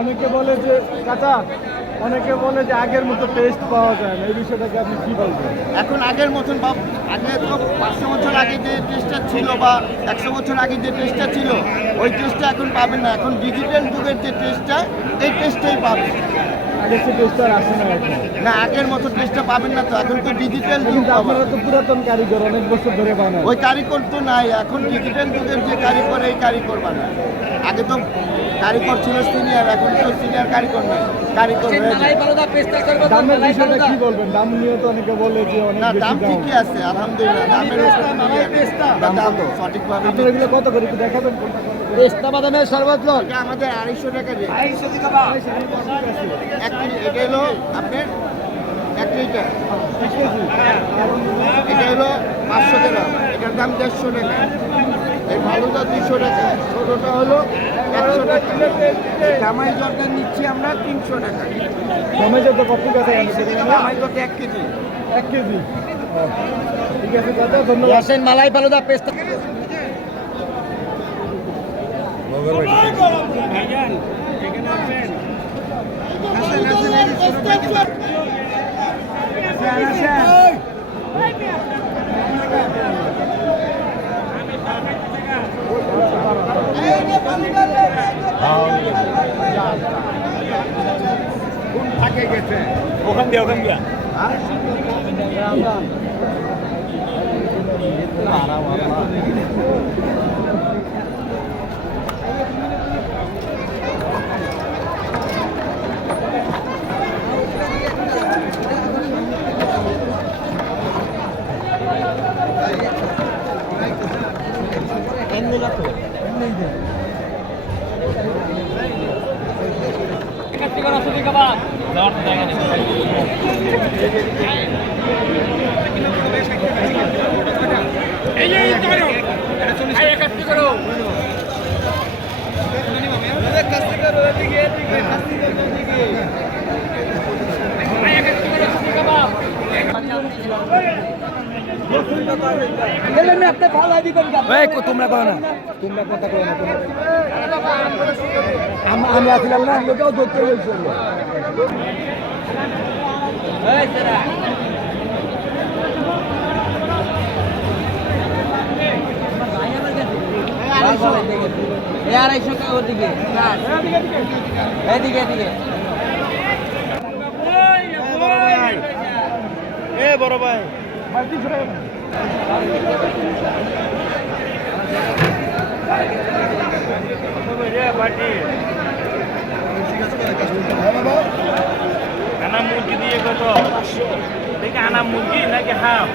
অনেকে বলে যে চাচা, অনেকে বলে যে আগের মতো টেস্ট পাওয়া যায় না, এই বিষয়টাকে আপনি কি বলবেন? এখন আগের মতন বা আগে তো 500 বছর আগে যে টেস্টটা ছিল বা 100 বছর আগে যে টেস্টটা ছিল ওই টেস্টটা এখন পাবেন না। এখন ডিজিটাল যুগের যে টেস্টটা এই টেস্টটাই পাবেন। আগের সে টেস্ট আর আসে না এখন। না, আগের মতো টেস্টটা পাবেন না। তো এখন তো ডিজিটাল যুগ। কিন্তু আপনারা তো পুরাতন কারিগর, অনেক বছর ধরে বানান। ওই কারিগর তো নাই, এখন ডিজিটাল যুগের যে কারিগর এই কারিগর বানায়। আগে তো কারিগর ছিল সিনিয়র, এখন তো সিনিয়র কারিগর নাই, কারিগর হয়ে যায়। দামের বিষয়টা কি বলবেন? দাম নিয়ে তো অনেকে বলে যে অনেক না, বেশি দাম দাম। ঠিকই আছে আলহামদুলিল্লাহ। দামের উপরে দাম তো সঠিকভাবে আপনারা এগুলো কত করে একটু দেখাবেন? পেস্তা বাদামের শরবত এটা আমাদের 250 টাকা রেট। এটা হলো আপনার 1 লিটার। এটা হলো 500 গ্রাম, এটার দাম 150 টাকা। এই ভালোটা 200 টাকা, ছোটোটা হলো 100 টাকা। জামাই জর্দা নিচ্ছি আমরা 300 টাকা। সময় যত কত টাকা জামাই জর্দা 1 কেজি। 1 কেজি। ঠিক আছে চাচা, ধন্যবাদ। মালাই ফালুদা পেস্তা ওখান দিয়ে তোমরা কো না, তোমরা কথা কো না। আমি আসলাম না, লোকেও ধরতে বলছিল। ওদিকে এদিকে এদিকে বড় ভাই আনা মুরগি দিয়ে কত দেখে আনা মুরগি নাকি হাফ